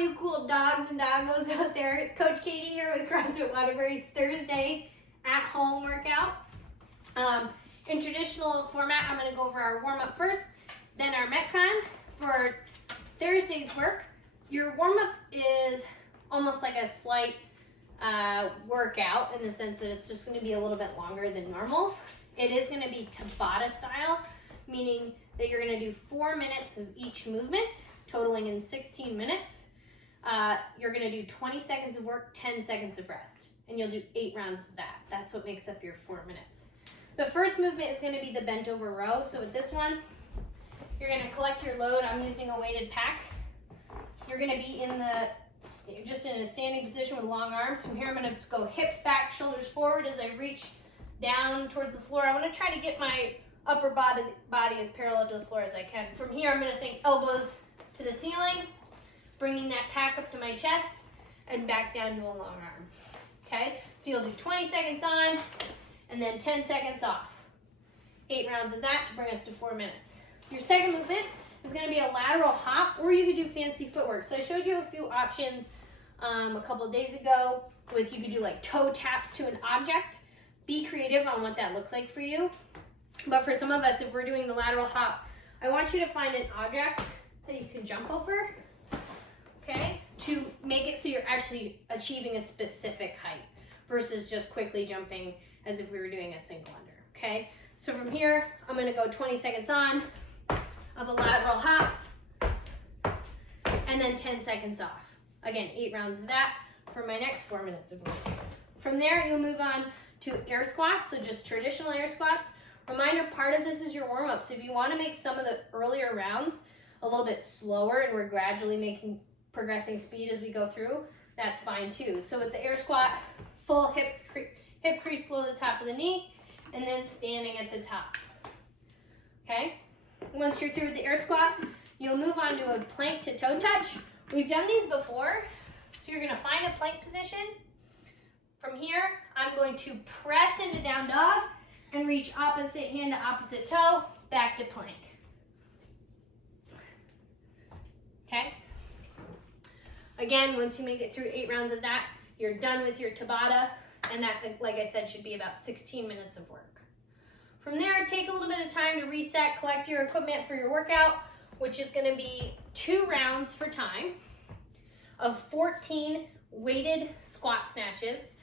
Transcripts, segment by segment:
you cool dogs and doggos out there. Coach Katie here with CrossFit Waterbury's Thursday at home workout. In traditional format, I'm going to go over our warm-up first, then our Metcon. For Thursday's work, your warm-up is almost like a slight workout in the sense that it's just going to be a little bit longer than normal. It is going to be Tabata style, meaning that you're going to do 4 minutes of each movement, totaling in 16 minutes. You're going to do 20 seconds of work, 10 seconds of rest, and you'll do 8 rounds of that. That's what makes up your 4 minutes. The first movement is going to be the bent over row. So with this one, you're going to collect your load. I'm using a weighted pack. You're going to be just in a standing position with long arms. From here, I'm going to go hips back, shoulders forward as I reach down towards the floor. I want to try to get my upper body as parallel to the floor as I can. From here, I'm going to think elbows to the ceiling, bringing that pack up to my chest and back down to a long arm. Okay, so you'll do 20 seconds on and then 10 seconds off. 8 rounds of that to bring us to 4 minutes. Your second movement is going to be a lateral hop, or you could do fancy footwork. So I showed you a few options a couple of days ago with you could do like toe taps to an object. Be creative on what that looks like for you. But for some of us, if we're doing the lateral hop, I want you to find an object that you can jump over, okay, to make it so you're actually achieving a specific height versus just quickly jumping as if we were doing a single under, okay? So from here, I'm gonna go 20 seconds on of a lateral hop and then 10 seconds off. Again, 8 rounds of that for my next 4 minutes of work. From there, you'll move on to air squats, so just traditional air squats. Reminder, part of this is your warm-up, so if you want to make some of the earlier rounds a little bit slower and we're gradually progressing speed as we go through, that's fine too. So with the air squat, full hip crease below the top of the knee, and then standing at the top, okay? Once you're through with the air squat, you'll move on to a plank to toe touch. We've done these before, so you're gonna find a plank position. From here, I'm going to press into down dog and reach opposite hand to opposite toe, back to plank. Okay? Again, once you make it through 8 rounds of that, you're done with your Tabata, and that, like I said, should be about 16 minutes of work. From there, take a little bit of time to reset, collect your equipment for your workout, which is gonna be 2 rounds for time of 14 weighted squat snatches.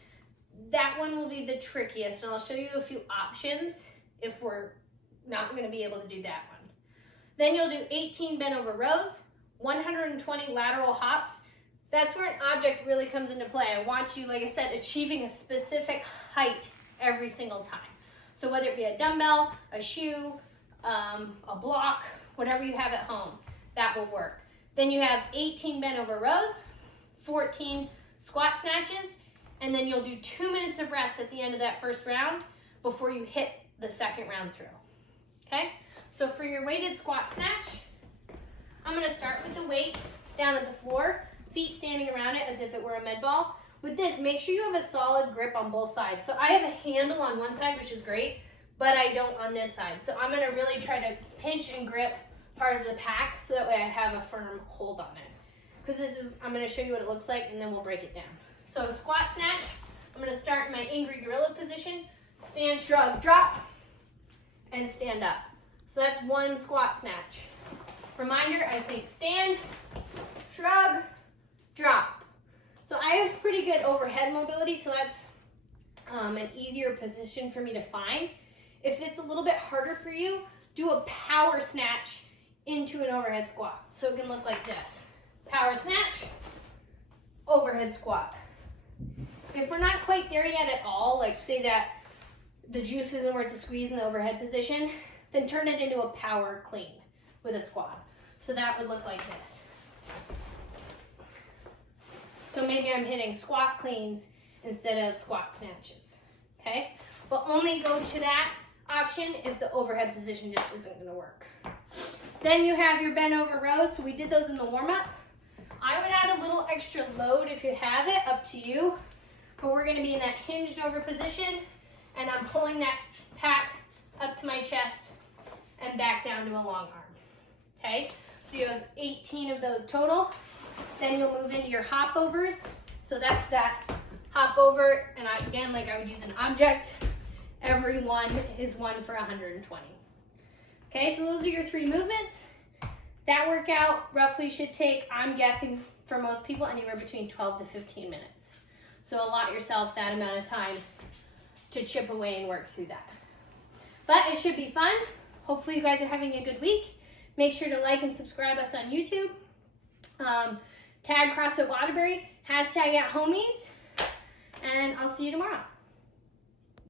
That one will be the trickiest, and I'll show you a few options if we're not going to be able to do that one. Then you'll do 18 bent over rows, 120 lateral hops. That's where an object really comes into play. I want you, like I said, achieving a specific height every single time. So whether it be a dumbbell, a shoe, a block, whatever you have at home, that will work. Then you have 18 bent over rows, 14 squat snatches, and then you'll do 2 minutes of rest at the end of that first round before you hit the second round through, okay? So for your weighted squat snatch, I'm gonna start with the weight down at the floor, feet standing around it as if it were a med ball. With this, make sure you have a solid grip on both sides. So I have a handle on one side, which is great, but I don't on this side. So I'm gonna really try to pinch and grip part of the pack so that way I have a firm hold on it. Because I'm gonna show you what it looks like and then we'll break it down. So squat snatch, I'm gonna start in my angry gorilla position, stand, shrug, drop, and stand up. So that's 1 squat snatch. Reminder, I think stand, shrug, drop. So I have pretty good overhead mobility, so that's an easier position for me to find. If it's a little bit harder for you, do a power snatch into an overhead squat. So it can look like this. Power snatch, overhead squat. If we're not quite there yet at all, like say that the juice isn't worth the squeeze in the overhead position, then turn it into a power clean with a squat. So that would look like this. So maybe I'm hitting squat cleans instead of squat snatches, okay? But only go to that option if the overhead position just isn't gonna work. Then you have your bent over rows. So we did those in the warm up. I would add a little extra load if you have it, up to you. But we're gonna be in that hinged over position, and I'm pulling that pack up to my chest and back down to a long arm, okay? So you have 18 of those total. Then you'll move into your hop overs. So that's that hop over, and again, like I would use an object. Every one is 1 for 120. Okay, so those are your 3 movements. That workout roughly should take, I'm guessing for most people, anywhere between 12 to 15 minutes. So allot yourself that amount of time to chip away and work through that. But it should be fun. Hopefully you guys are having a good week. Make sure to like and subscribe us on YouTube. Tag CrossFit Waterbury, hashtag @HOMies, and I'll see you tomorrow.